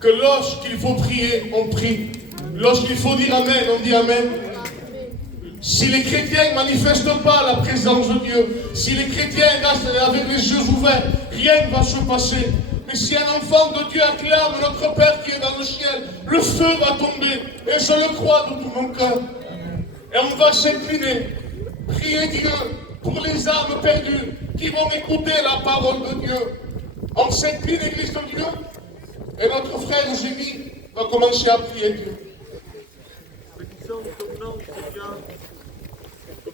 que lorsqu'il faut prier, on prie. Lorsqu'il faut dire Amen, on dit Amen. Si les chrétiens ne manifestent pas la présence de Dieu, si les chrétiens restent avec les yeux ouverts, rien ne va se passer. Mais si un enfant de Dieu acclame notre Père qui est dans le ciel, le feu va tomber. Et je le crois de tout mon cœur. Et on va s'incliner, prier Dieu pour les âmes perdues qui vont écouter la parole de Dieu. On s'incline, l'Église de Dieu, et notre frère Eugénie va commencer à prier Dieu. Bénissons ton nom, Seigneur.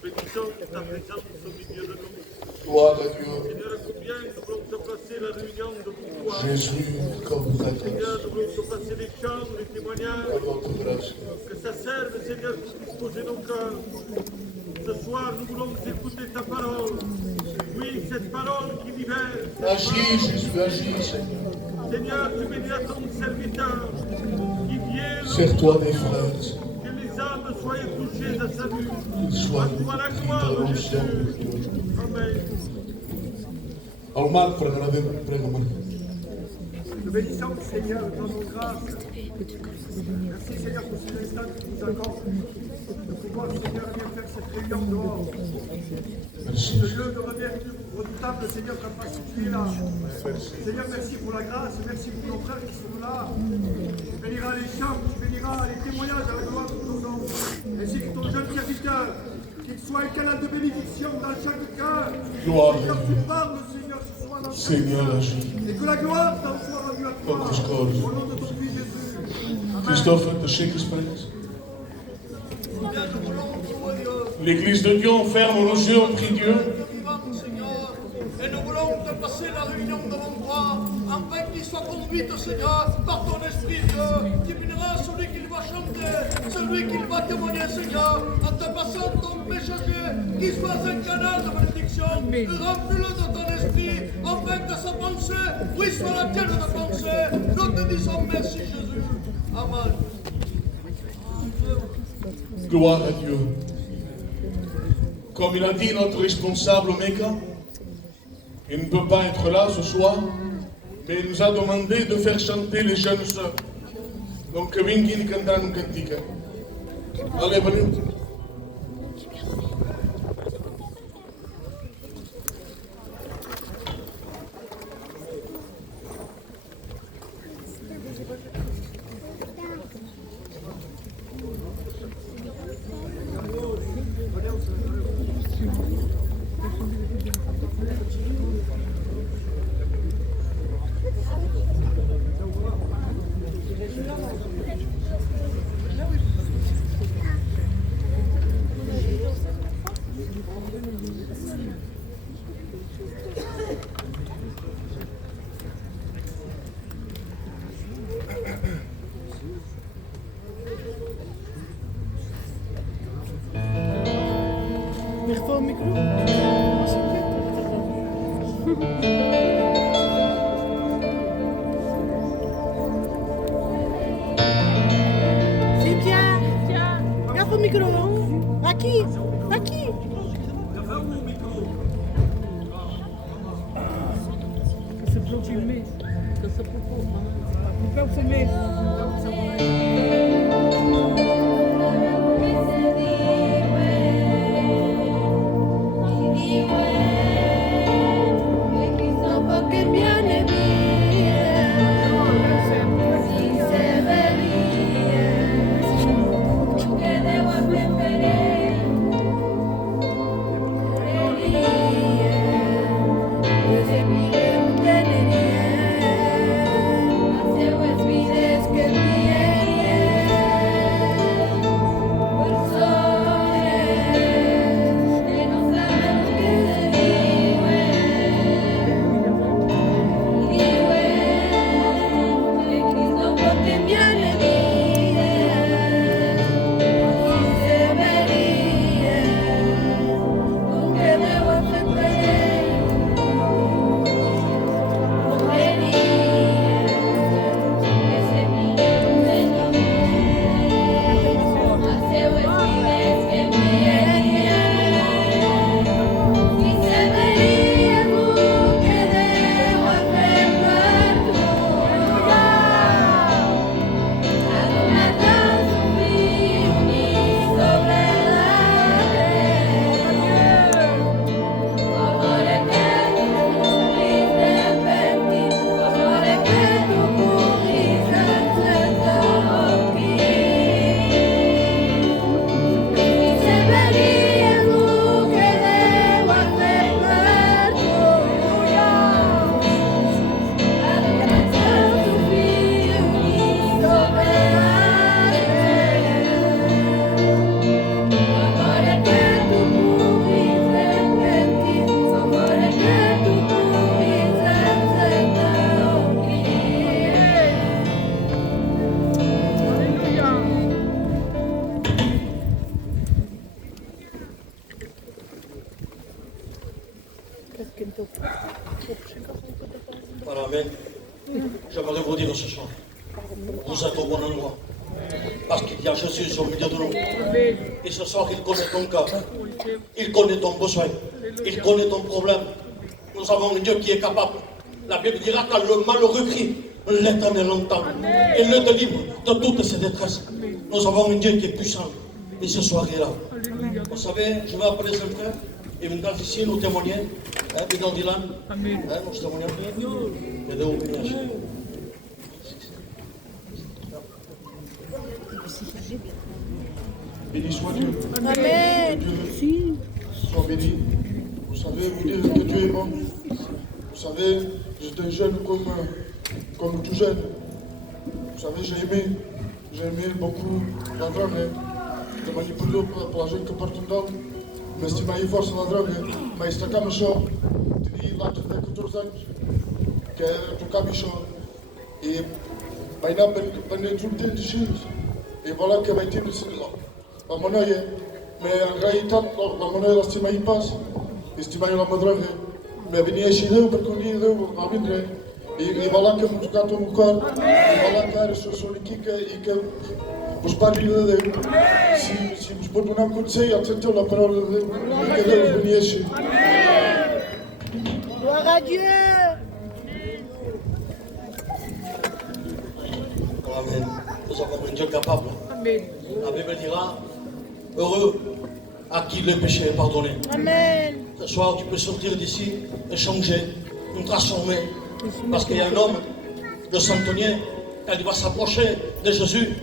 Bénissons ta présence au milieu de nous. Gloire à Dieu. Seigneur, combien nous voulons te passer la réunion de ton foi. Jésus, comme ta Seigneur, grâce, nous voulons te passer les chants, les témoignages. à votre grâce. Que ça serve, Seigneur, pour disposer nos cœurs. Ce soir, nous voulons écouter ta parole. Oui, cette parole qui libère. Agis, Jésus, agis, Seigneur. Seigneur, tu béniras ton serviteur qui vient. Serre-toi des frères. Que les âmes soient touchées à sa vue. Qu'ils soient À toi la gloire, dans Jésus. Amen. Alors, Marc, prends la prends Marc. Nous bénissons le Seigneur dans nos grâces. Merci Seigneur pour ces instants que tu nous accordes. De pouvoir, Seigneur, bien faire cette réunion dehors. Merci. Ce lieu de repère redoutable, Seigneur, parce que tu es là. Seigneur, merci pour la grâce, merci pour nos frères qui sont là. Tu béniras les chants, tu béniras les témoignages à la gloire de ton nom. Ainsi que ton jeune serviteur, qu'il soit un canal de bénédiction dans chaque cœur. Gloire à Seigneur, Dieu. tu parles, Seigneur, ce soir dans chaque Seigneur, cœur. agis. Et que la gloire t'en soit rendue à toi. Au nom de ton Fils Jésus. Amen. Christophe, te shake his praise. L'église de Dieu, on ferme nos yeux, on prie Dieu. Seigneur, et nous voulons te passer la réunion devant toi, afin qu'il soit conduite, Seigneur, par ton esprit, Dieu. Tu béniras celui qui va chanter, celui qui va témoigner, Seigneur, en te passant ton messager, qu'il soit un canal de bénédiction. Remplis-le de ton esprit, afin que sa pensée, oui, soit la tienne de pensée. Nous te disons merci, Jésus. Amen. Gloire à Dieu. Comme il a dit notre responsable Omega, il ne peut pas être là ce soir, mais il nous a demandé de faire chanter les jeunes sœurs. Donc, Wingin Kandan Kantika. Allez, venez. Microfoon, micro. Cynthia, garde ton micro. Aqui, aqui. Que se pour filmer. Que se pour filmer. Desde mi Vous êtes au bon endroit. Parce qu'il y a Jésus au milieu de nous. Et ce soir, il connaît ton cœur. Il connaît ton besoin. Il connaît ton problème. Nous avons un Dieu qui est capable. La Bible dira quand le malheureux crie, l'Éternel l'entend. Il le délivre de toutes ses détresses. Nous avons un Dieu qui est puissant. Et ce soir, il est là. Vous savez, je vais appeler ce frère. Il viendra ici nous témoigner. Et dans Dylan. Nous témoignons. Et de vous bénir. Béni soit Dieu. Amen. Dieu soit béni. Vous savez, vous dire que Dieu est bon. Vous savez, j'étais jeune comme tout jeune. Vous savez, j'ai aimé beaucoup la drogue. De manipuler pour la gente que portam mas se mai força na droga, mas destacamos só, tinha lá de 14 anos, que tocava só, e vai na dentro de X, e voilà que vai ter la monnaie, mais en réalité la monnaie se mai passa, e se mai la droga, mais venia Chile para quando ia a vender, e voilà que me tocar todo o corpo, e voilà que era só aqui que os padres de Deus, se vos pôr não acontecer, atento la parole de Deus, e que Deus venia Chile. Gloire à Dieu. Amen. Nous avons un Dieu capable. Amen. La Bible dira, heureux à qui le péché est pardonné. Amen. Ce soir, tu peux sortir d'ici et changer, nous transformer. Parce qu'il y a un homme, le centenier, quand il va s'approcher de Jésus,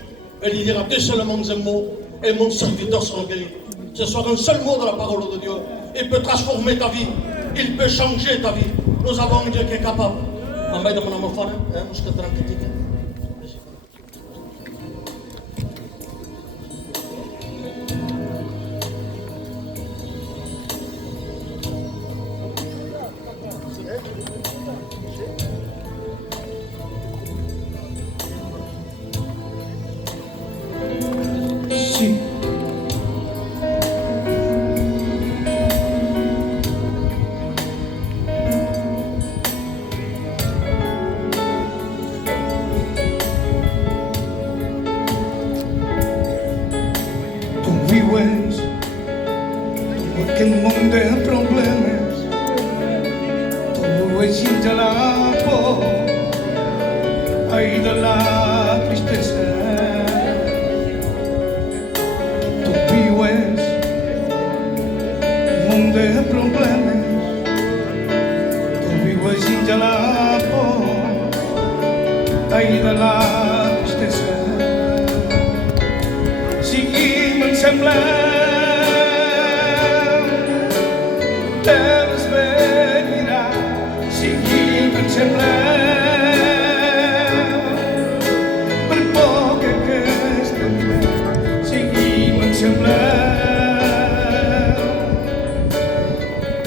il lui dira que seulement un mot, et mon serviteur sera guéri. Ce soir, un seul mot de la parole de Dieu, il peut transformer ta vie, il peut changer ta vie. Nous avons un Dieu qui est capable. Mamãe de mon amour, je te tranquille. Vives aquel mundo de problemas, todo es de la por, ahí de la tristeza. Tú vives un mundo de problemas, tú vives de la por, ahí de la tristeza. Semblant temps venirà, seguim en semblant per poc que estem, seguim en semblant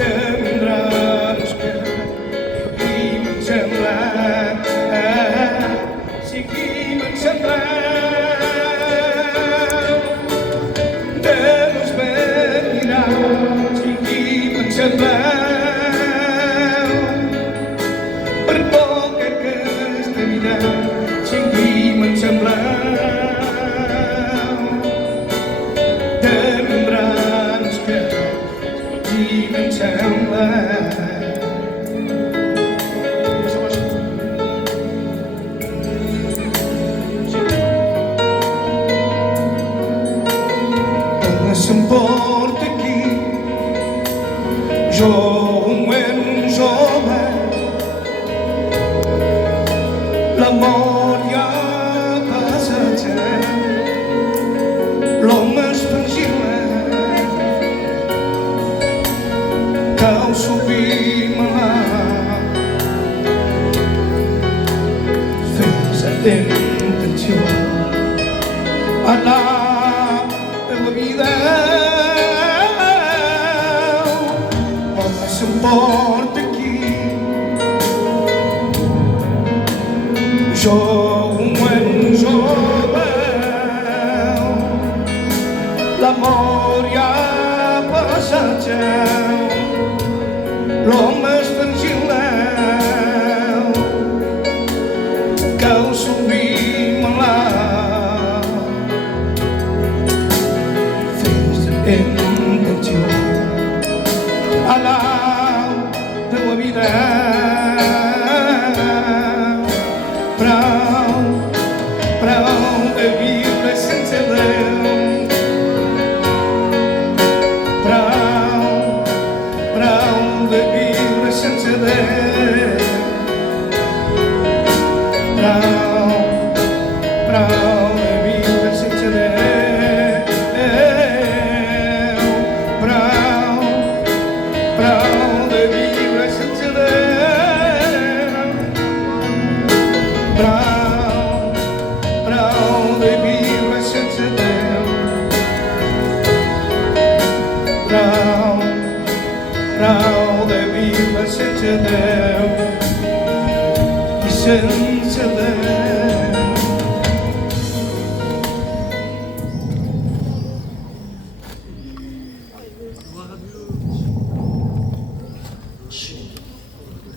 que vindrà l'esquerra, seguim en semblant, seguim en semblant. Per poc que esta vida seguim en semblant de membranes que seguim en semblant. Dona s'emporta aquí, jo era un jove, l'amor ja ha passat, l'home és fràgil, cau sovint malalt. Fes atenció a la teva vida, s'emporta aquí. Jo era un jove, l'amor ja ha passat, l'home és fràgil, cau sovint para onde vive senza Deus? Para onde vive senza Deus? Para onde vive senza Deus? Para onde vive senza Deus? Para onde vive senza Deus? Para onde vive senza Deus? E senza Deus.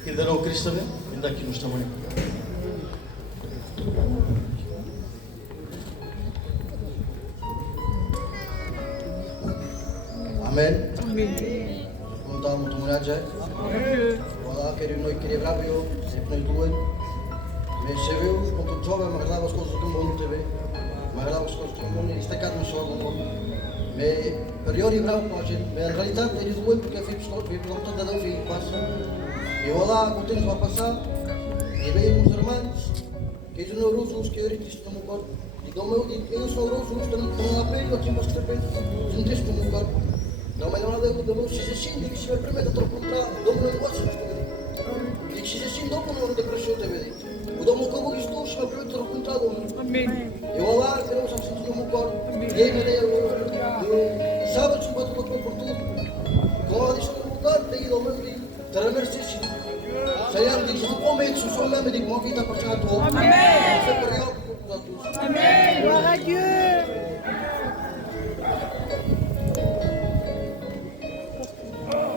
Criderò Cristo, ainda aqui nos também. Amen. Não dá muito mulher já. Olá, querido, não queria gravar eu, sempre não doei. Mas se viu, com tudo jovem, me agradava as coisas do mundo TV. Me agradava as coisas do mundo, isto é cá no sol do mundo. Mas, priori e bravo, mas em realidade, eles doei porque eu fui pela vontade de Deus e passo. E olá, com o tempo vai passar, e veio uns irmãos, que eles não usam os que eu disse no meu corpo. E eu sou neuroso, estou na pele, aqui embaixo da pele, não tens no meu corpo. Não, mas não há de eu se assim, digo que se vai primeiro, estou a contar, dou-me um negócio, digo que se assim, dou-me um depressão, TV. O dou-me um cabo que estou, se vai primeiro, estou a contar, dou-me. Eu olá, eu não sei se no meu corpo, e aí, eu sábado, se bato por tudo. Como eu disse no meu corpo, daí dou-me um dia. Terá merecido. Senhor, diz que com medo, se sou mesmo, digo, uma vida para chegar a tua. Amém. Amen. Gloire à Dieu.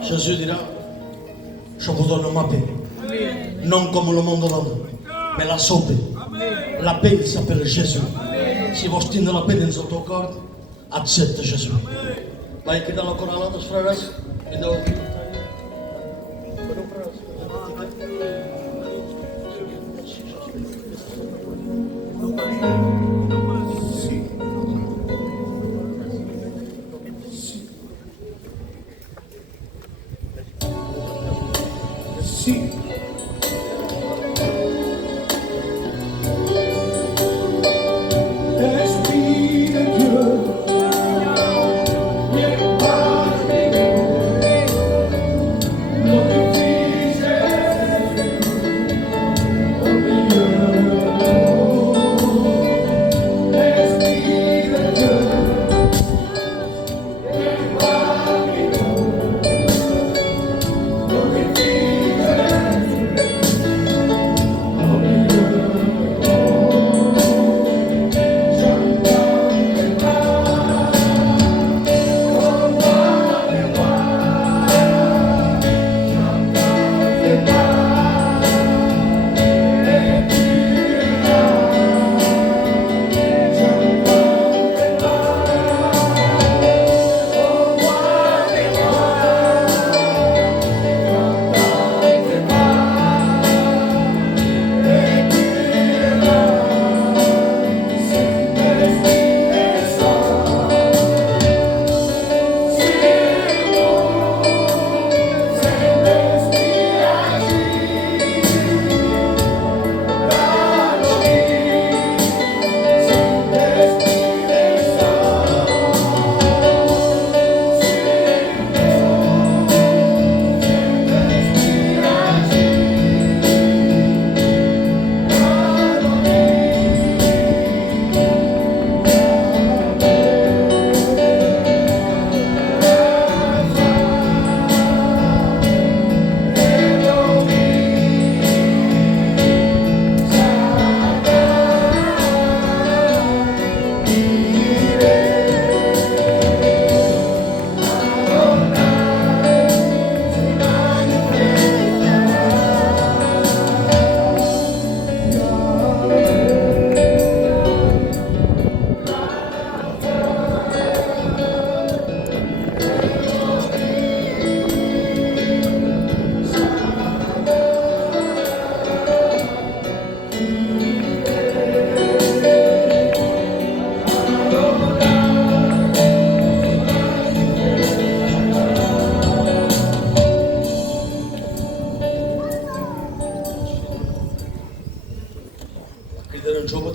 Jésus dira, je vous donne ma paix. Non comme le monde donne, mais la sua paix. La paix, il s'appelle Jésus. Si vous tenez la paix dans votre corps, accepte Jésus. Là, il y a dans le Coran, dos frères, et dans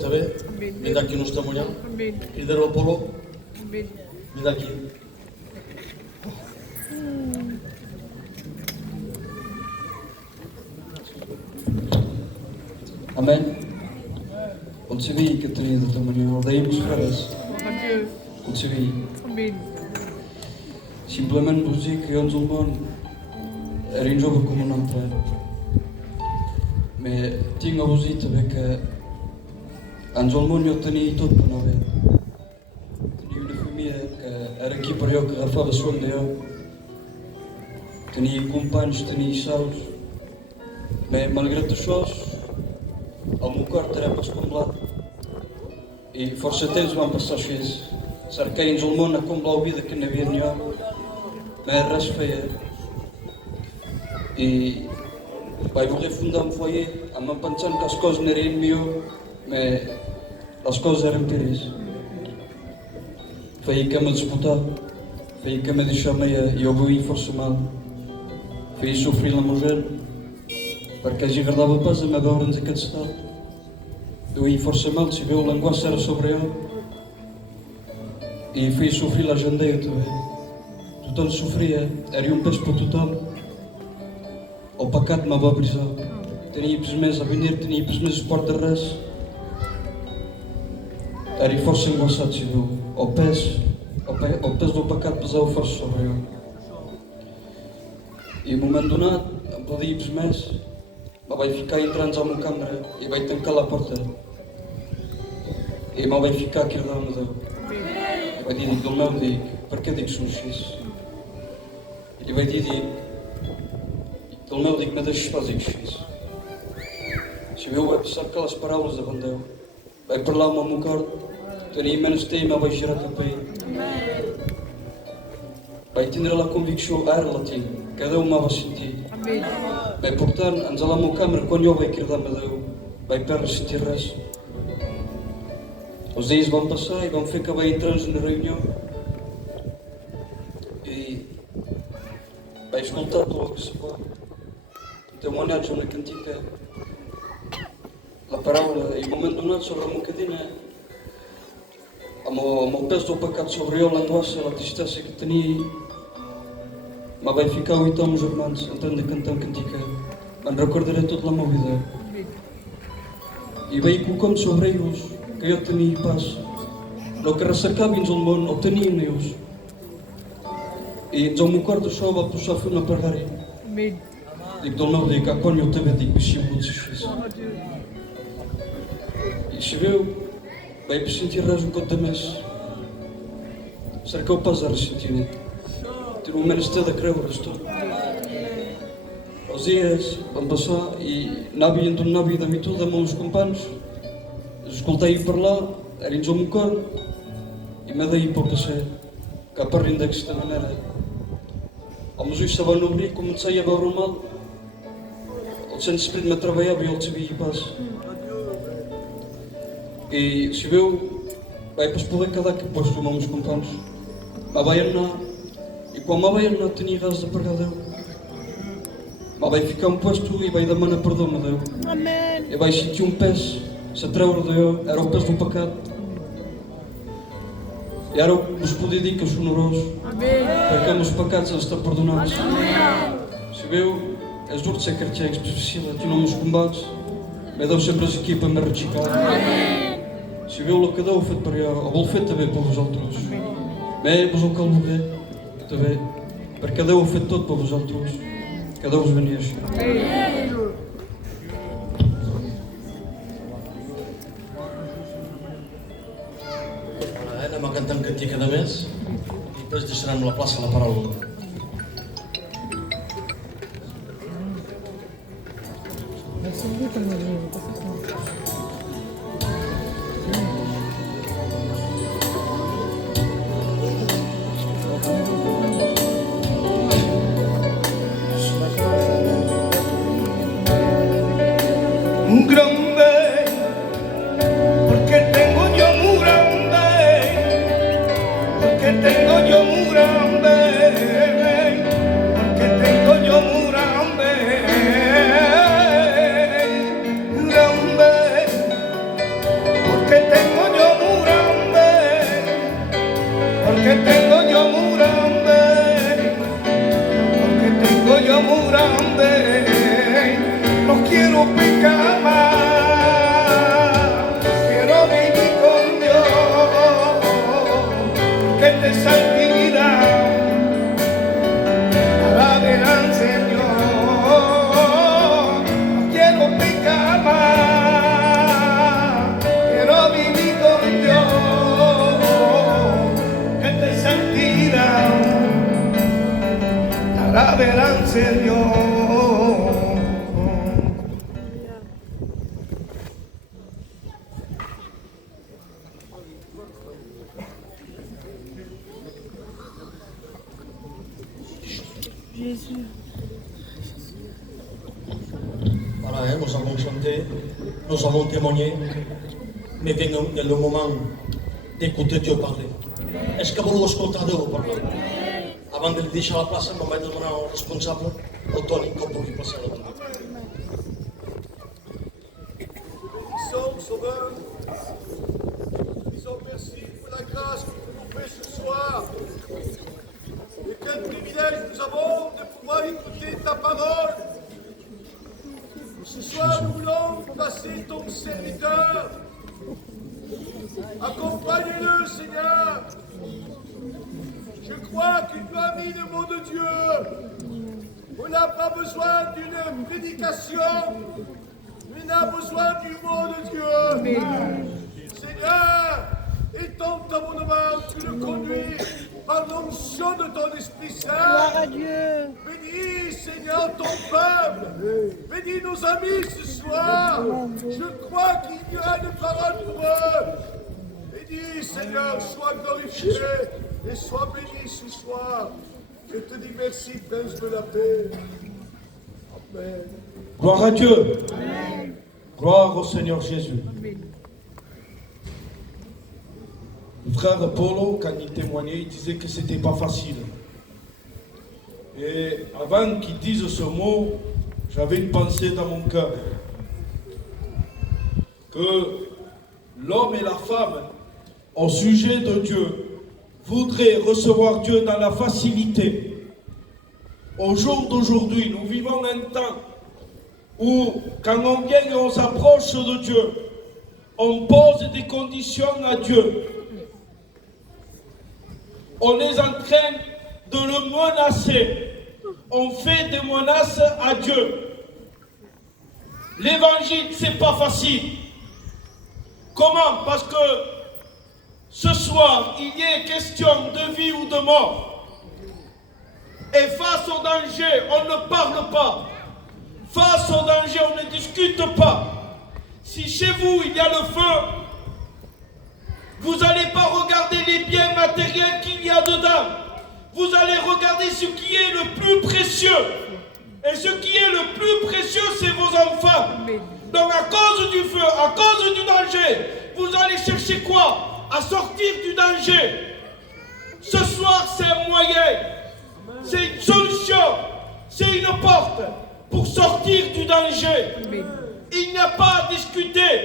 també. Vindrà aquí un testimonial. Cridar el Polo. Vindrà aquí. Amen. Mulțumim că trăie de tămâniu, dăim sfărăs. Mulțumim. Simplement vos dic que jo en el món era un jove com un altre. Mais tinc a vos dir també que en el món jo tenia tot per anar bé. Tenia una família que era aquí per jo, que agafava son de jo. Tenia companys, tenia saus. Mais malgrat això, el meu cor era pescomblat. I força temps van passar així. Cercai en el món a comblar la vida que n'havia jo. Mais res feia. I vaig voler fundar un foyer amb pensant que les coses n'eren millor, mais les coses eren pires. Feia que me disputar, feia que me deixar-me i jo vull força mal. Feia sofrir la mujer, perquè els agradava pas a me veure'ns aquest estat. Duia força mal, si veu l'angoixa era sobre jo. I feia sofrir la gent d'ella també. Tothom sofria, era un pes per tothom. El pecat me va brisar. Tenia pes més a venir, tenia pes més esport de res. Era força angoissat, si veu. El pes del pecat pesava força sobre jo. I en un moment donat, em podia pes més, me vaig ficar entrant a la meva cambra i vaig tancar la porta. I me vaig ficar a cridar a Déu. I vaig dir, del meu, dic, per què dic són així? I li vaig dir, del meu, dic, me deixes pas dir així. Si veu, vaig cercar les paraules davant Déu. Vaig parlar amb el meu cor, tenia menester i me vaig girar cap a ell. Vaig tindre la convicció, ara la tinc, que Déu me va sentir. Bé, per tant, ens a la meva cambra, quan jo vaig cridar a Déu, vaig perdre sentir res. Els dies van passar i van fer que vaig entrar en una reunió i vaig escoltar tot el que se fa. Un testimoniatge, una cantica, la paraula, i un moment donat sobre la meva cadena, amb el pes del pecat sobre jo, l'angoixa, la tristesa que tenia, me vaig ficar a oïtar meus germans entrant de cantar en cantica. Me'n recordaré tot la meva vida. I veig quelcom sobre ells que jo tenia pas. El que recercava dins el món ho tenia en ells. I dins el meu cor d'això va posar a fer una pregària. Dic del meu, dic, quan jo també dic, així em vols així. I si veu, vaig sentir res un cop de més. Cerqueu pas de ressentir-ho. Tinc un menester de creure's tot. Els dies van passar i anava i entornava de mi tot amb els companys. Els escoltava parlar, era dins el meu cor i me deia pel passer, que parlin d'aquesta manera. Els meus ulls se van obrir i començava a veure mal. El Sant Esprit me treballava i el sabia pas. I si veu, vaig pas poder quedar cap lloc amb els companys. Me vaig anar i quan me vaig anar tenia ganes de pregar a Déu. Me vaig ficar un puesto i vaig demanar perdó a Déu. I vaig sentir un pes, se treure de jo, era el pes del pecat. I ara us podia dir que és honorós, perquè els meus pecats han estat perdonats. Si veu, és dur ser cristià, és difícil, tinc els meus combats, me Déu sempre és aquí per me rexicar. Si veu el que Déu ha fet per jo, ho vol fer també per vosaltres. Bé, vos ho cal voler, també, perquè Déu ha fet tot per vosaltres. Que Déu us beneixi. Anem a cantar en cantica de més i després deixarem la plaça a la paraula. Un grande, porque tengo yo muy grande, porque tengo yo muy grande. de santidad. Alaben, Señor, no quiero pecar más, quiero vivir con Dios, que de santidad. Alaben, Señor. Jésus. Voilà, hein, nous avons chanté, nous avons témoigné, mais vient le moment d'écouter Dieu parler. Est-ce que vous voulez écouter Dieu parler? Avant de le dire à la place, on va demander au responsable, au Tony, pour qu'il passe à la table. Puissant Sauveur, disons merci pour la grâce que tu nous fais ce soir. Et quel privilège nous avons de pouvoir écouter ta parole. Ce soir, nous voulons passer ton serviteur. Accompagne-le, Seigneur. Je crois que tu as mis le mot de Dieu. On n'a pas besoin d'une prédication, mais on a besoin du mot de Dieu. Seigneur, étends ton abonnement, tu le conduis par l'onction de ton Esprit Saint. Gloire à Dieu. Bénis, Seigneur, ton peuple. Bénis nos amis ce soir. Je crois qu'il y aura une parole pour eux. Bénis, Seigneur, sois glorifié et sois béni ce soir. Je te dis merci, Prince de la paix. Amen. Gloire à Dieu. Gloire au Seigneur Jésus. Le frère Polo, quand il témoignait, il disait que c'était pas facile. Et avant qu'il dise ce mot, j'avais une pensée dans mon cœur. Que l'homme et la femme, au sujet de Dieu, voudraient recevoir Dieu dans la facilité. Au jour d'aujourd'hui, nous vivons un temps où, quand on vient et on s'approche de Dieu, on pose des conditions à Dieu. On est en train de le menacer. On fait des menaces à Dieu. L'évangile, c'est pas facile. Comment? Parce que ce soir, il y est question de vie ou de mort. Et face au danger, on ne parle pas. Face au danger, on ne discute pas. Si chez vous, il y a le feu, vous n'allez pas regarder les biens matériels qu'il y a dedans. Vous allez regarder ce qui est le plus précieux. Et ce qui est le plus précieux, c'est vos enfants. Donc à cause du feu, à cause du danger, vous allez chercher quoi? À sortir du danger. Ce soir, c'est un moyen. C'est une solution. C'est une porte pour sortir du danger. Il n'y a pas à discuter.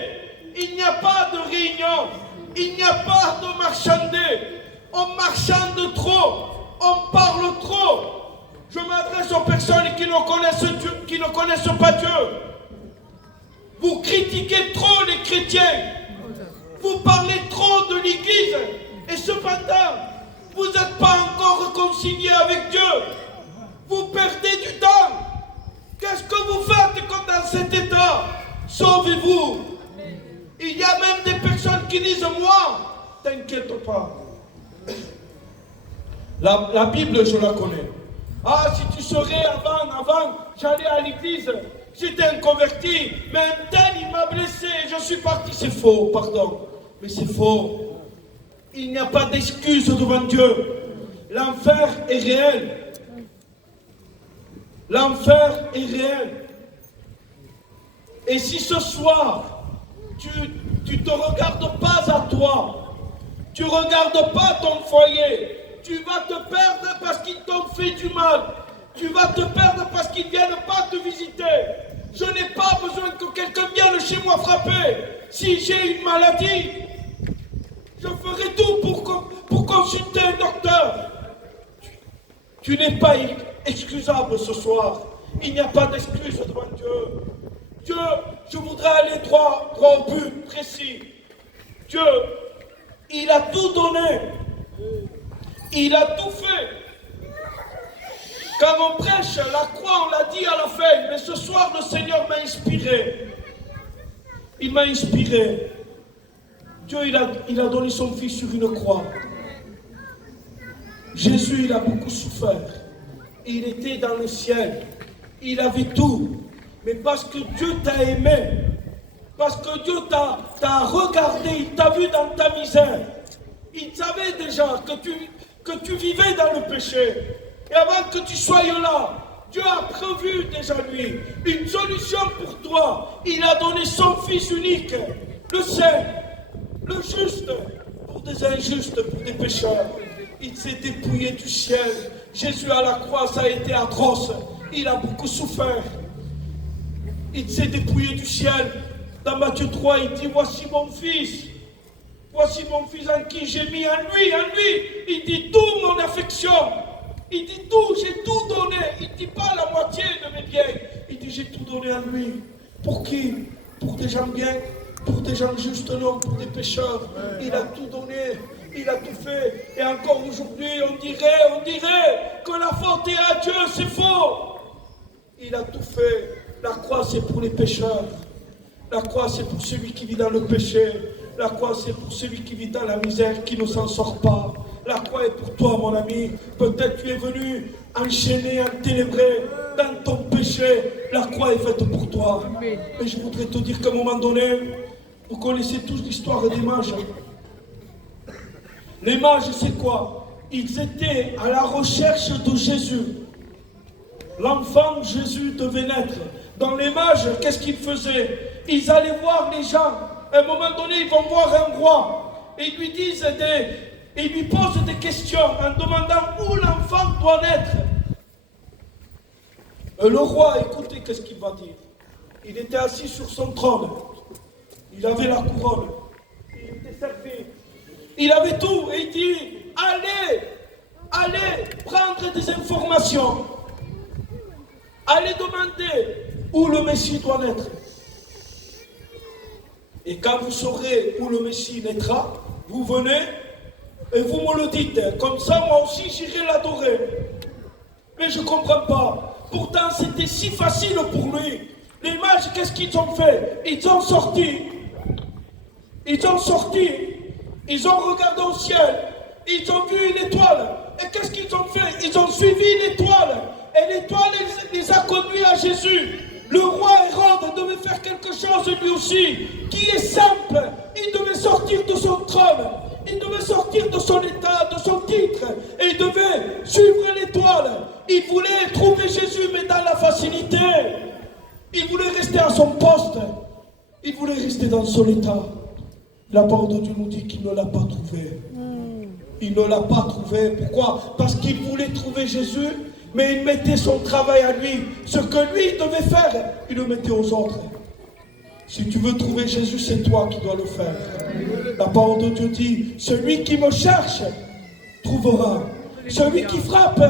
Il n'y a pas de réunion. Il n'y a pas de marchander. On marchande trop. On parle trop. Je m'adresse aux personnes qui ne connaissent Dieu, qui ne connaissent pas Dieu. Vous critiquez trop les chrétiens. Vous parlez trop de l'Église. Et cependant, vous n'êtes pas encore réconcilié avec Dieu. Vous perdez du temps. Qu'est-ce que vous faites comme dans cet état? Sauvez-vous. Il y a même des personnes qui disent, moi, t'inquiète pas. La Bible, je la connais. Ah, si tu saurais, avant, j'allais à l'église, j'étais un converti, mais un tel, il m'a blessé, je suis parti. C'est faux, pardon, mais c'est faux. Il n'y a pas d'excuse devant Dieu. L'enfer est réel. L'enfer est réel. Et si ce soir, tu ne te regardes pas à toi, tu ne regardes pas ton foyer, tu vas te perdre parce qu'ils t'ont fait du mal. Tu vas te perdre parce qu'ils ne viennent pas te visiter. Je n'ai pas besoin que quelqu'un vienne chez moi frapper. Si j'ai une maladie, je ferai tout pour consulter un docteur. Tu n'es pas excusable ce soir. Il n'y a pas d'excuse devant Dieu. Dieu, je voudrais aller droit au but précis. Dieu, il a tout donné. Il a tout fait. Quand on prêche la croix, on l'a dit à la fin, mais ce soir, le Seigneur m'a inspiré. Il m'a inspiré. Dieu, il a donné son Fils sur une croix. Jésus, il a beaucoup souffert. Il était dans le ciel. Il avait tout. Mais parce que Dieu t'a aimé, parce que Dieu t'a regardé, il t'a vu dans ta misère. Il savait déjà que tu vivais dans le péché. Et avant que tu sois là, Dieu a prévu déjà lui une solution pour toi. Il a donné son Fils unique, le saint, le juste, pour des injustes, pour des pécheurs. Il s'est dépouillé du ciel. Jésus à la croix, ça a été atroce. Il a beaucoup souffert. Il s'est dépouillé du ciel. Dans Matthieu 3, il dit, voici mon Fils. Voici mon Fils en qui j'ai mis en lui. Il dit tout mon affection. Il dit tout, j'ai tout donné. Il ne dit pas la moitié de mes biens. Il dit j'ai tout donné à lui. Pour qui? Pour des gens bien, pour des gens justes, non, pour des pécheurs. Il a tout donné, il a tout fait. Et encore aujourd'hui, on dirait que la faute est à Dieu, c'est faux. Il a tout fait. La croix, c'est pour les pécheurs. La croix, c'est pour celui qui vit dans le péché. La croix, c'est pour celui qui vit dans la misère, qui ne s'en sort pas. La croix est pour toi, mon ami. Peut-être tu es venu enchaîné, enténébré dans ton péché. La croix est faite pour toi. Mais je voudrais te dire qu'à un moment donné, vous connaissez tous l'histoire des mages. Les mages, c'est quoi? Ils étaient à la recherche de Jésus. L'enfant Jésus devait naître. Dans les mages, qu'est-ce qu'ils faisaient? Ils allaient voir les gens. À un moment donné, ils vont voir un roi. Et ils lui disent ils lui posent des questions en demandant où l'enfant doit naître. Le roi, écoutez, qu'est-ce qu'il va dire? Il était assis sur son trône. Il avait la couronne. Il était servi. Il avait tout. Et il dit, allez prendre des informations. Allez demander où le Messie doit naître. Et quand vous saurez où le Messie naîtra, vous venez et vous me le dites. Comme ça, moi aussi, j'irai l'adorer. Mais je ne comprends pas. Pourtant, c'était si facile pour lui. Les mages, qu'est-ce qu'ils ont fait? Ils ont sorti. Ils ont regardé au ciel. Ils ont vu une étoile. Et qu'est-ce qu'ils ont fait? Ils ont suivi l'étoile. Et l'étoile les a conduits à Jésus. Le roi Hérode devait faire quelque chose lui aussi, qui est simple. Il devait sortir de son trône. Il devait sortir de son état, de son titre. Et il devait suivre l'étoile. Il voulait trouver Jésus, mais dans la facilité. Il voulait rester à son poste. Il voulait rester dans son état. La parole de Dieu nous dit qu'il ne l'a pas trouvé. Il ne l'a pas trouvé. Pourquoi? Parce qu'il voulait trouver Jésus, mais il mettait son travail à lui. Ce que lui devait faire, il le mettait aux autres. Si tu veux trouver Jésus, c'est toi qui dois le faire. La parole de Dieu dit, celui qui me cherche, trouvera. Celui qui frappe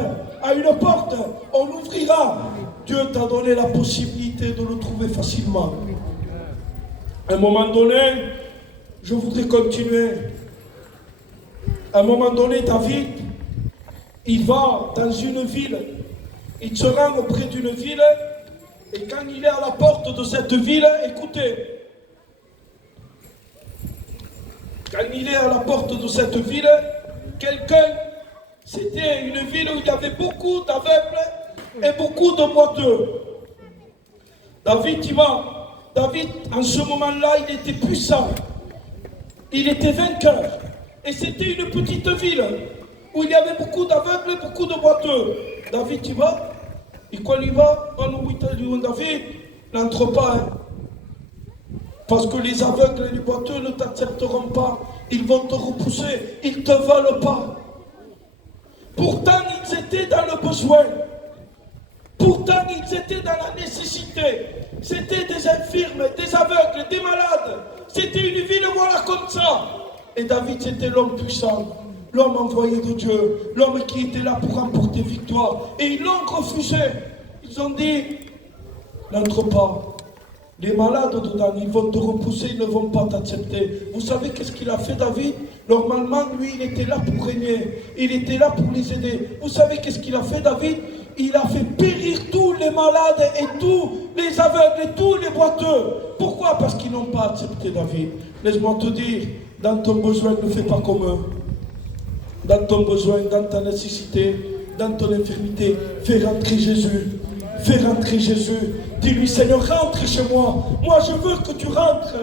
à une porte, on l'ouvrira. Dieu t'a donné la possibilité de le trouver facilement. À un moment donné, je voudrais continuer. À un moment donné, David, il va dans une ville, il se rend auprès d'une ville, et quand il est à la porte de cette ville, écoutez, quand il est à la porte de cette ville, c'était une ville où il y avait beaucoup d'aveugles et beaucoup de boiteux. David, en ce moment-là, il était puissant, il était vainqueur, et c'était une petite ville où il y avait beaucoup d'aveugles et beaucoup de boiteux. David, il va. Et quand il va, David, n'entre pas. Hein. Parce que les aveugles et les boiteux ne t'accepteront pas. Ils vont te repousser. Ils ne te veulent pas. Pourtant, ils étaient dans le besoin. Pourtant, ils étaient dans la nécessité. C'était des infirmes, des aveugles, des malades. C'était une ville, voilà, comme ça. Et David, c'était l'homme puissant. L'homme envoyé de Dieu, l'homme qui était là pour remporter victoire. Et ils l'ont refusé. Ils ont dit, n'entre pas. Les malades dedans, ils vont te repousser, ils ne vont pas t'accepter. Vous savez qu'est-ce qu'il a fait David? Normalement, lui, il était là pour régner. Il était là pour les aider. Vous savez qu'est-ce qu'il a fait David? Il a fait périr tous les malades et tous les aveugles et tous les boiteux. Pourquoi? Parce qu'ils n'ont pas accepté David. Laisse-moi te dire, dans ton besoin, ne fais pas comme eux. Dans ton besoin, dans ta nécessité, dans ton infirmité, fais rentrer Jésus. Fais rentrer Jésus. Dis-lui, Seigneur, rentre chez moi. Moi, je veux que tu rentres.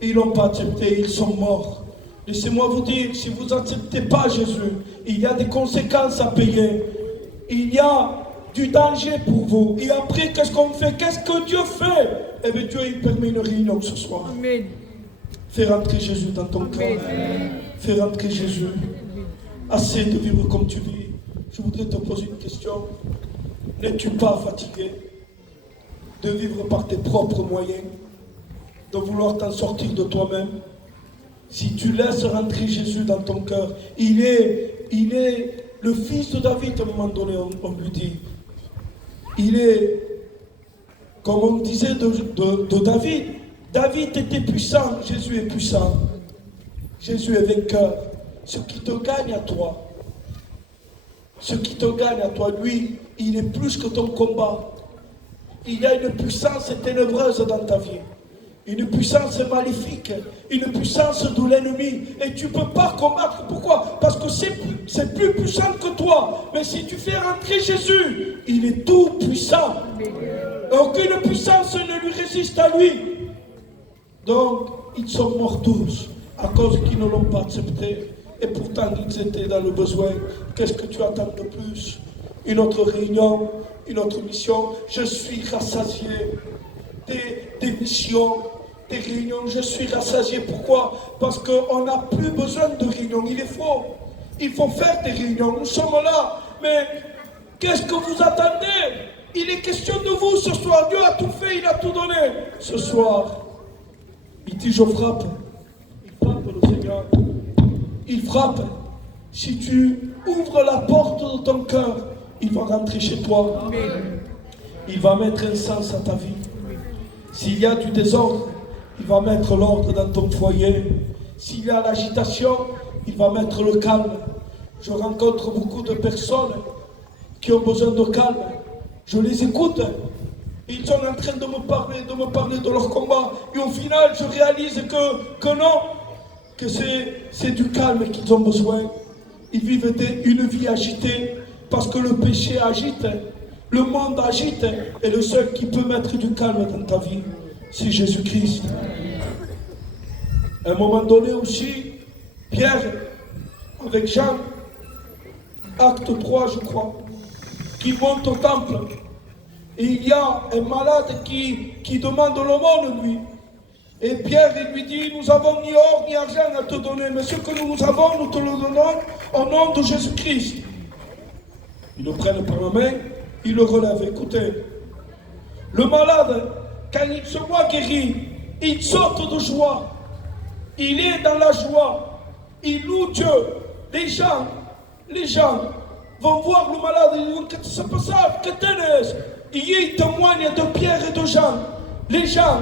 Ils n'ont pas accepté, ils sont morts. Laissez-moi vous dire, si vous n'acceptez pas Jésus, il y a des conséquences à payer. Il y a du danger pour vous. Et après, qu'est-ce qu'on fait? Qu'est-ce que Dieu fait? Eh bien, Dieu, il permet une réunion ce soir. Amen. Fais rentrer Jésus dans ton cœur. Fais rentrer Jésus. Assez de vivre comme tu vis. Je voudrais te poser une question. N'es-tu pas fatigué de vivre par tes propres moyens, de vouloir t'en sortir de toi-même? Si tu laisses rentrer Jésus dans ton cœur, il est le fils de David. À un moment donné, on lui dit, il est, comme on disait de David, David était puissant, Jésus est puissant. Jésus est vainqueur. Ce qui te gagne à toi, lui, il est plus que ton combat. Il y a une puissance ténébreuse dans ta vie, une puissance maléfique, une puissance de l'ennemi, et tu ne peux pas combattre. Pourquoi? Parce que c'est plus puissant que toi. Mais si tu fais rentrer Jésus, il est tout puissant. Aucune puissance ne lui résiste à lui. Donc, ils sont morts tous à cause qu'ils ne l'ont pas accepté. Et pourtant, ils étaient dans le besoin. Qu'est-ce que tu attends de plus? Une autre réunion, une autre mission. Je suis rassasié des missions, des réunions. Je suis rassasié. Pourquoi? Parce qu'on n'a plus besoin de réunions. Il est faux. Il faut faire des réunions. Nous sommes là. Mais qu'est-ce que vous attendez? Il est question de vous ce soir. Dieu a tout fait, il a tout donné. Ce soir, il dit, je frappe. Il frappe le Seigneur. Il frappe. Si tu ouvres la porte de ton cœur, il va rentrer chez toi. Il va mettre un sens à ta vie. S'il y a du désordre, il va mettre l'ordre dans ton foyer. S'il y a l'agitation, il va mettre le calme. Je rencontre beaucoup de personnes qui ont besoin de calme. Je les écoute. Ils sont en train de me parler de leur combat. Et au final, je réalise que non, que c'est du calme qu'ils ont besoin. Ils vivent une vie agitée parce que le péché agite, le monde agite, et le seul qui peut mettre du calme dans ta vie, c'est Jésus-Christ. À un moment donné aussi, Pierre, avec Jean, acte 3 je crois, qui monte au temple, et il y a un malade qui demande l'aumône, lui. Et Pierre, il lui dit, nous n'avons ni or ni argent à te donner, mais ce que nous avons, nous te le donnons au nom de Jésus-Christ. Ils le prennent par la main, ils le relèvent. Écoutez, le malade, quand il se voit guéri, il saute de joie. Il est dans la joie. Il loue Dieu. Les gens vont voir le malade et disent, qu'est-ce qui se passe? Il témoigne de Pierre et de Jean. Les gens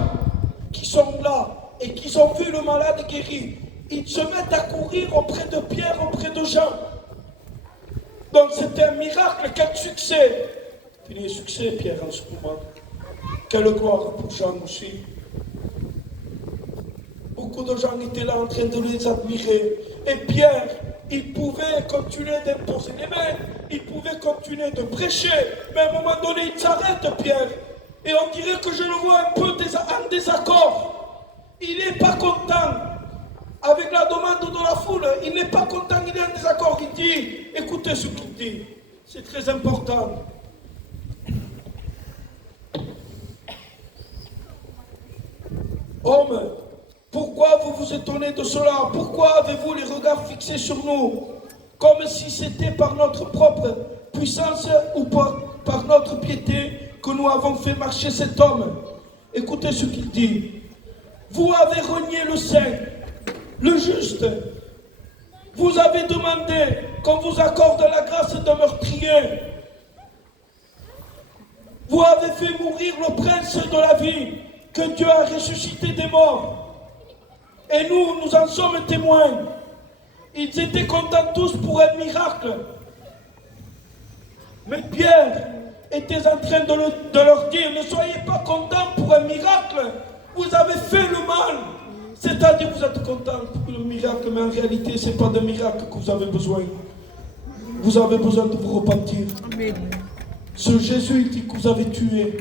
qui sont là et qui ont vu le malade guéri, ils se mettent à courir auprès de Pierre, auprès de Jean. Donc c'était un miracle, quel succès! Il y a succès, Pierre, en ce moment. Quelle gloire pour Jean aussi. Beaucoup de gens étaient là en train de les admirer. Et Pierre, il pouvait continuer d'imposer les mains, il pouvait continuer de prêcher, mais à un moment donné, il s'arrête, Pierre. Et on dirait que je le vois un peu en désaccord. Il n'est pas content avec la demande de la foule. Il n'est pas content, il est en désaccord. Il dit, écoutez ce qu'il dit, c'est très important. Homme, pourquoi vous vous étonnez de cela? Pourquoi avez-vous les regards fixés sur nous? Comme si c'était par notre propre puissance ou par notre piété que nous avons fait marcher cet homme. Écoutez ce qu'il dit. Vous avez renié le saint, le juste. Vous avez demandé qu'on vous accorde la grâce de meurtrier. Vous avez fait mourir le prince de la vie, que Dieu a ressuscité des morts. Et nous en sommes témoins. Ils étaient contents tous pour un miracle. Mais Pierre était en train de leur dire, ne soyez pas contents pour un miracle. Vous avez fait le mal. C'est-à-dire vous êtes contents pour le miracle, mais en réalité, ce n'est pas de miracle que vous avez besoin. Vous avez besoin de vous repentir. Ce Jésus que vous avez tué,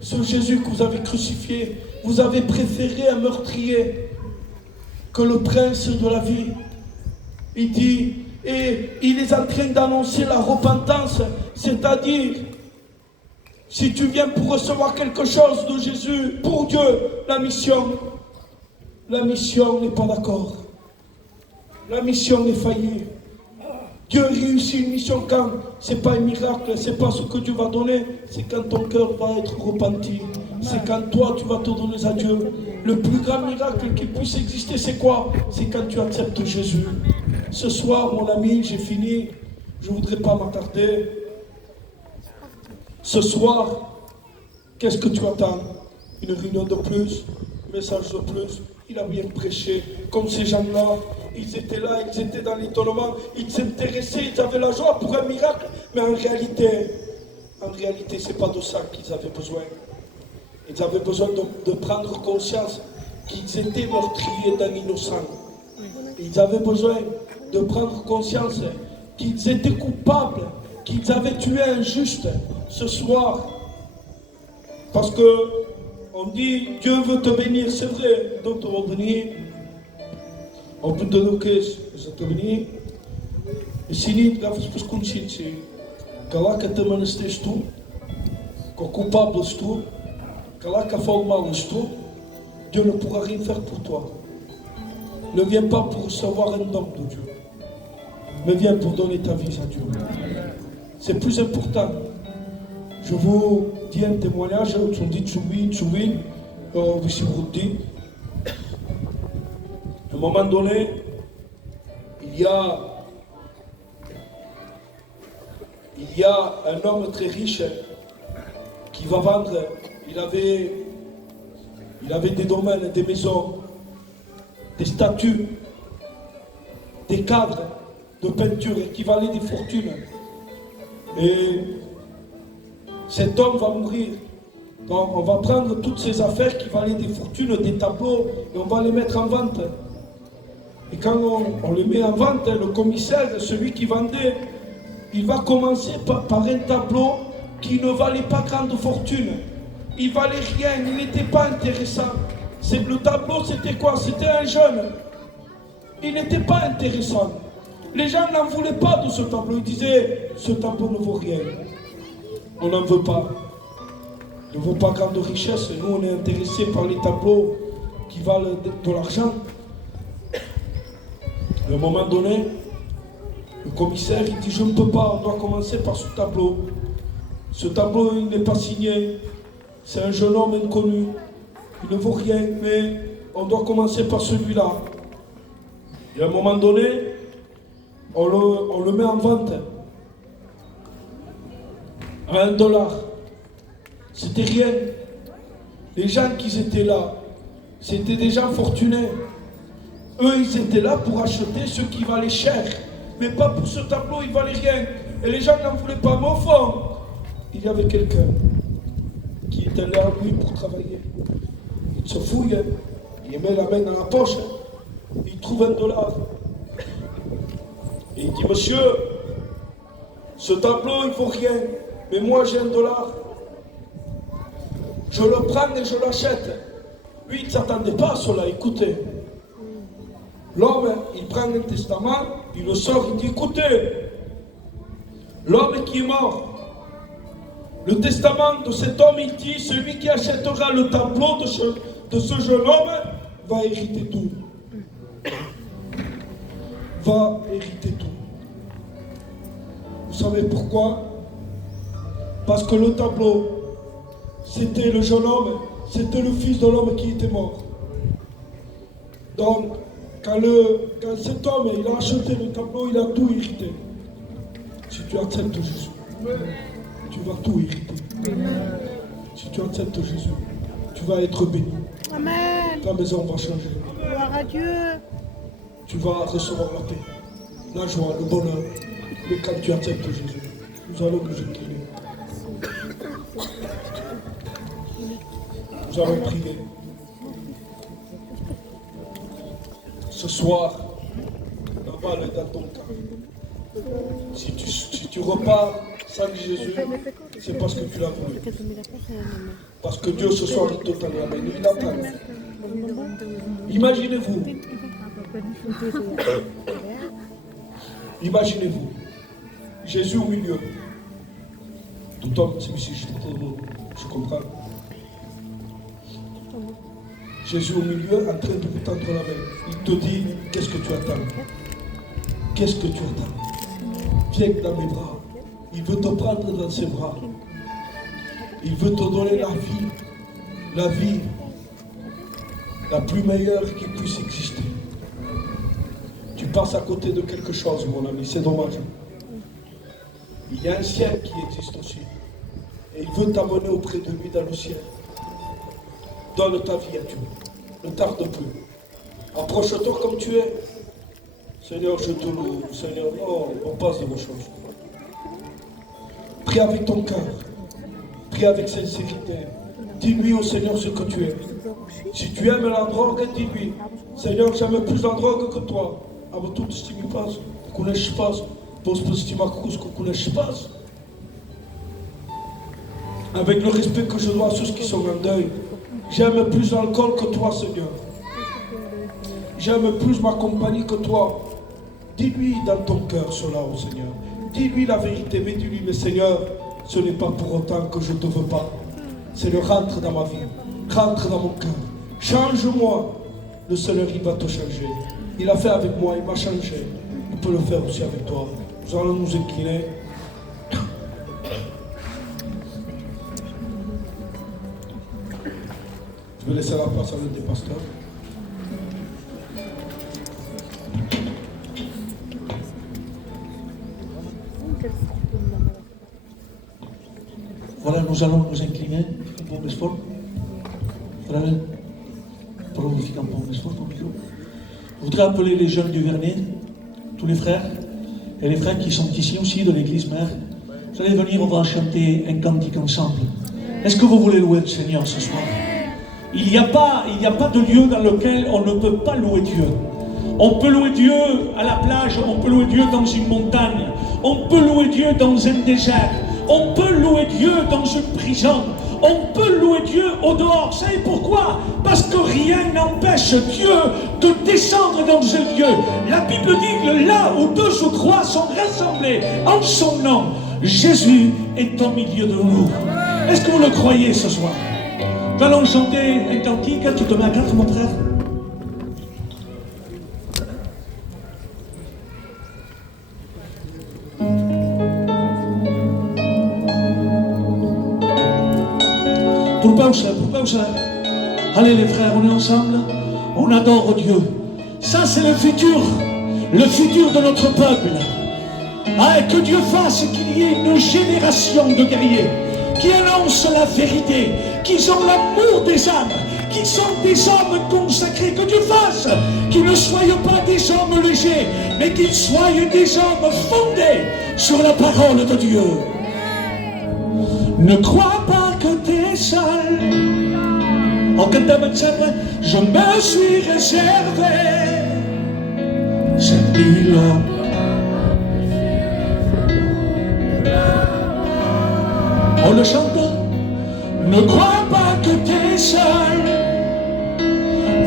ce Jésus que vous avez crucifié, vous avez préféré un meurtrier que le prince de la vie. Il dit, et il est en train d'annoncer la repentance, c'est-à-dire, si tu viens pour recevoir quelque chose de Jésus, pour Dieu, la mission n'est pas d'accord. La mission est faillie. Dieu réussit une mission quand c'est pas un miracle, c'est pas ce que Dieu va donner, c'est quand ton cœur va être repenti. C'est quand toi tu vas te donner à Dieu. Le plus grand miracle qui puisse exister, c'est quoi? C'est quand tu acceptes Jésus. Ce soir, mon ami, j'ai fini. Je ne voudrais pas m'attarder. Ce soir, qu'est-ce que tu attends? Une réunion de plus? Un message de plus? Il a bien prêché. Comme ces gens-là, ils étaient là, ils étaient dans l'étonnement, ils s'intéressaient, ils avaient la joie pour un miracle. Mais en réalité, ce n'est pas de ça qu'ils avaient besoin. Ils avaient besoin de prendre conscience qu'ils étaient meurtriers d'un innocent. Ils avaient besoin de prendre conscience qu'ils étaient coupables, qu'ils avaient tué un juste ce soir. Parce que on dit, Dieu veut te bénir, c'est vrai, donc tu vas venir. On peut te donner ce te bénir. Et si niet, ga je pas consciência. Que lá que te manesteres tu, que coupable és tu, que là que fait mal és tu, Dieu ne pourra rien faire pour toi. Ne viens pas pour recevoir un don de Dieu, mais viens pour donner ta vie à Dieu. C'est plus important. Je vous dis un témoignage, on dit Tchoubin, à un moment donné, il y a un homme très riche qui va vendre, il avait des domaines, des maisons, des statues, des cadres de peinture qui valaient des fortunes. Et cet homme va mourir. Donc on va prendre toutes ces affaires qui valaient des fortunes, des tableaux, et on va les mettre en vente. Et quand on les met en vente, le commissaire, celui qui vendait, il va commencer par un tableau qui ne valait pas grande fortune. Il valait rien, il n'était pas intéressant. Le tableau, c'était quoi? C'était un jeune. Il n'était pas intéressant. Les gens n'en voulaient pas de ce tableau. Ils disaient, ce tableau ne vaut rien. On n'en veut pas. Il ne vaut pas grande richesse. Nous, on est intéressés par les tableaux qui valent de l'argent. À un moment donné, le commissaire, il dit, je ne peux pas, on doit commencer par ce tableau. Ce tableau, il n'est pas signé. C'est un jeune homme inconnu. Il ne vaut rien, mais on doit commencer par celui-là. Et à un moment donné, on le met en vente à $1. C'était rien. Les gens qui étaient là, c'était des gens fortunés. Eux, ils étaient là pour acheter ce qui valait cher. Mais pas pour ce tableau, il valait rien. Et les gens n'en voulaient pas. Mais au fond, il y avait quelqu'un qui était là, lui, pour travailler. Il se fouille, il met la main dans la poche, il trouve $1. Et il dit, monsieur, ce tableau, il ne vaut rien, mais moi j'ai $1. Je le prends et je l'achète. Lui, il ne s'attendait pas à cela, écoutez. L'homme, il prend un testament, il le sort, il dit, écoutez, l'homme qui est mort, le testament de cet homme, il dit, celui qui achètera le tableau de ce jeune homme va hériter tout. Va hériter tout. Vous savez pourquoi? Parce que le tableau, c'était le jeune homme, c'était le fils de l'homme qui était mort. Donc, quand cet homme il a acheté le tableau, il a tout hérité. Si tu acceptes Jésus, tu vas tout hériter. Si tu acceptes Jésus, tu Tu vas être béni. Amen. Ta maison va changer. Gloire à Dieu. Tu vas recevoir la paix, la joie, le bonheur. Mais quand tu acceptes Jésus, nous allons nous incliner. Nous allons prier. Ce soir, la balle est dans ton cœur. Si tu repars sans Jésus, c'est parce que tu l'as voulu. Parce que Dieu ce soir est totalement amen. Il attend. Imaginez-vous. Imaginez-vous. Jésus au milieu. Tout homme, c'est ici, je comprends. Jésus au milieu, en train de vous tendre la main. Il te dit, qu'est-ce que tu attends? Qu'est-ce que tu attends? Viens dans mes bras. Il veut te prendre dans ses bras. Il veut te donner la vie la plus meilleure qui puisse exister. Tu passes à côté de quelque chose, mon ami, c'est dommage. Il y a un ciel qui existe aussi. Et il veut t'amener auprès de lui dans le ciel. Donne ta vie à Dieu. Ne tarde plus. Approche-toi comme tu es. Seigneur, je te loue. Seigneur, non, on passe de vos choses. Prie avec ton cœur. Prie avec sincérité. Dis-lui au Seigneur ce que tu es. Si tu aimes la drogue, dis-lui. Seigneur, j'aime plus la drogue que toi. Aber tu ce qui me passe. Connais pas. Avec le respect que je dois à ceux qui sont en deuil. J'aime plus l'alcool que toi, Seigneur. J'aime plus ma compagnie que toi. Dis-lui dans ton cœur cela, au Seigneur. Dis-lui la vérité, mais dis-lui, mais Seigneur, ce n'est pas pour autant que je ne te veux pas. Seigneur, rentre dans ma vie, rentre dans mon cœur. Change-moi. Le Seigneur, il va te changer. Il a fait avec moi, il m'a changé. Il peut le faire aussi avec toi. Nous allons nous incliner. Je vais laisser la place à l'un des pasteurs. Voilà, nous allons nous incliner. Un bon esforç. Frère, prolifique un bon esforç, ton micro. Je voudrais appeler les jeunes du Vernet, tous les frères, et les frères qui sont ici aussi de l'église mère. Vous allez venir, on va chanter un cantique ensemble. Est-ce que vous voulez louer le Seigneur ce soir? Il n'y a pas de lieu dans lequel on ne peut pas louer Dieu. On peut louer Dieu à la plage, on peut louer Dieu dans une montagne, on peut louer Dieu dans un désert, on peut louer Dieu dans une prison, on peut louer Dieu au dehors. Vous savez pourquoi? Parce que rien n'empêche Dieu de descendre dans un lieu. La Bible dit que là où deux ou trois sont rassemblés en son nom, Jésus est au milieu de nous. Est-ce que vous le croyez ce soir? Nous allons chanter un cantique. Tu te mets à quatre, mon frère. Pour pausa. Allez les frères, on est ensemble. On adore Dieu. Ça c'est le futur de notre peuple. Ah, que Dieu fasse qu'il y ait une génération de guerriers qui annoncent la vérité, qui ont l'amour des âmes, qui sont des hommes consacrés. Que Dieu fasse qu'ils ne soient pas des hommes légers, mais qu'ils soient des hommes fondés sur la parole de Dieu. Ne crois pas que tu es seul. En je me suis réservé cette île. On le chante. Ne crois pas que tu es seul.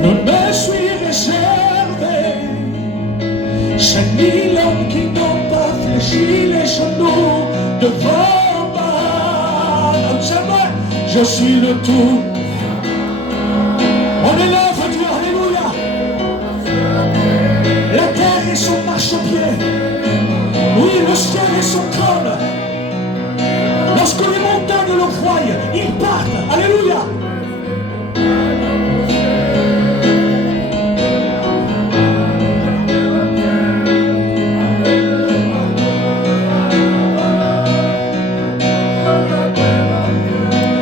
Ne me suis réservé. Ces mille hommes qui n'ont pas fléchi les genoux devant moi. Je suis le tout. On élève Dieu, alléluia. La terre est son marchepied. Oui, le ciel est son trône. Lorsque les montagnes le voient, ils partent. Alléluia.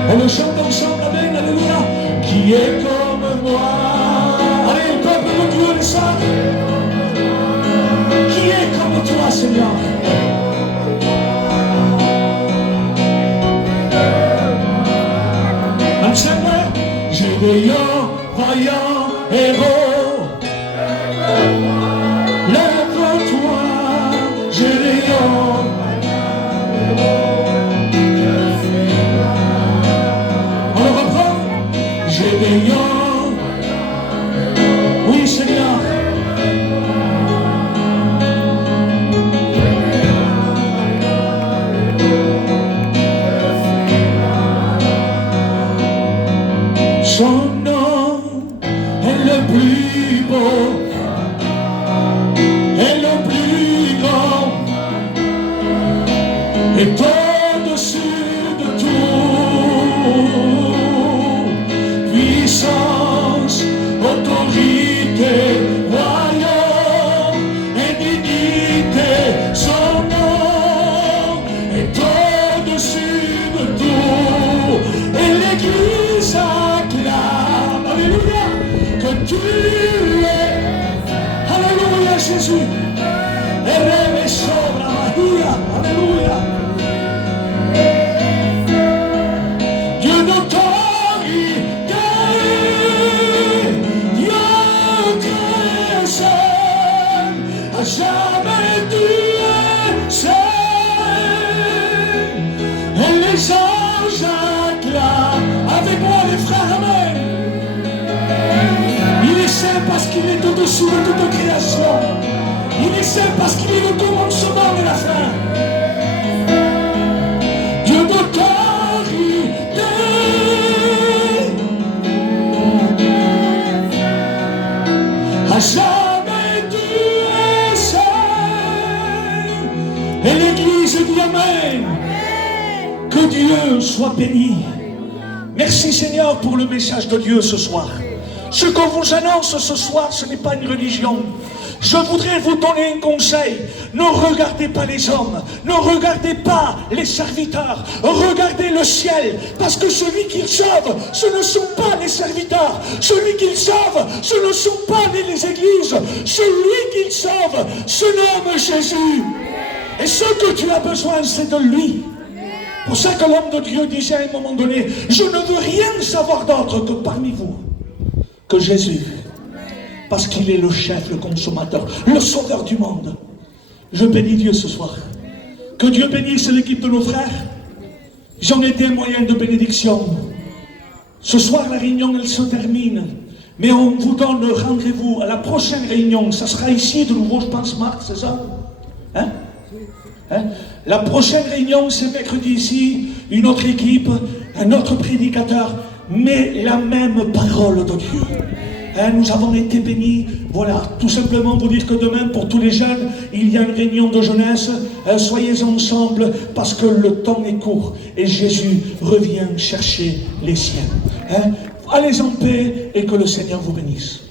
On le chante ensemble, amen, alléluia. lion, vaillant héros. Lève-toi, Gédéon. On le reprend. Gédéon. Oui, Seigneur. Son nom est le plus beau et le plus grand, est au-dessus de tout. Puissance, autorité, royaume et dignité, son nom est au-dessus de tout. Et l'Église acclame, alléluia, que tu es, alléluia Jésus, et reme sobra Maria, alléluia. Dieu d'autorité, Dieu très seul, à jamais tu es seul, et les anges acclament, avec moi les frères, amen. Il est saint parce qu'il est au-dessous de toute création. Il est saint parce qu'il est le commencement et la fin. Dieu d'autorité, à jamais tu es seul. Et l'Église dit amen. Que Dieu soit béni. Merci Seigneur pour le message de Dieu ce soir. Ce qu'on vous annonce ce soir, ce n'est pas une religion. Je voudrais vous donner un conseil. Ne regardez pas les hommes, ne regardez pas les serviteurs, regardez le ciel, parce que celui qu'il sauve, ce ne sont pas les serviteurs, celui qu'il sauve, ce ne sont pas les églises, celui qu'il sauve se nomme Jésus. Et ce que tu as besoin, c'est de lui. Pour ça que l'homme de Dieu disait à un moment donné, je ne veux rien savoir d'autre que parmi vous, que Jésus, parce qu'il est le chef, le consommateur, le sauveur du monde. Je bénis Dieu ce soir. Que Dieu bénisse l'équipe de nos frères. J'en ai été un moyen de bénédiction. Ce soir, la réunion, elle se termine. Mais on vous donne rendez-vous à la prochaine réunion. Ça sera ici de nouveau, je pense, Marc, c'est ça? Hein? La prochaine réunion, c'est mercredi ici. Une autre équipe, un autre prédicateur, mais la même parole de Dieu. Nous avons été bénis. Voilà, tout simplement vous dire que demain, pour tous les jeunes, il y a une réunion de jeunesse. Soyez ensemble parce que le temps est court et Jésus revient chercher les siens. Allez en paix et que le Seigneur vous bénisse.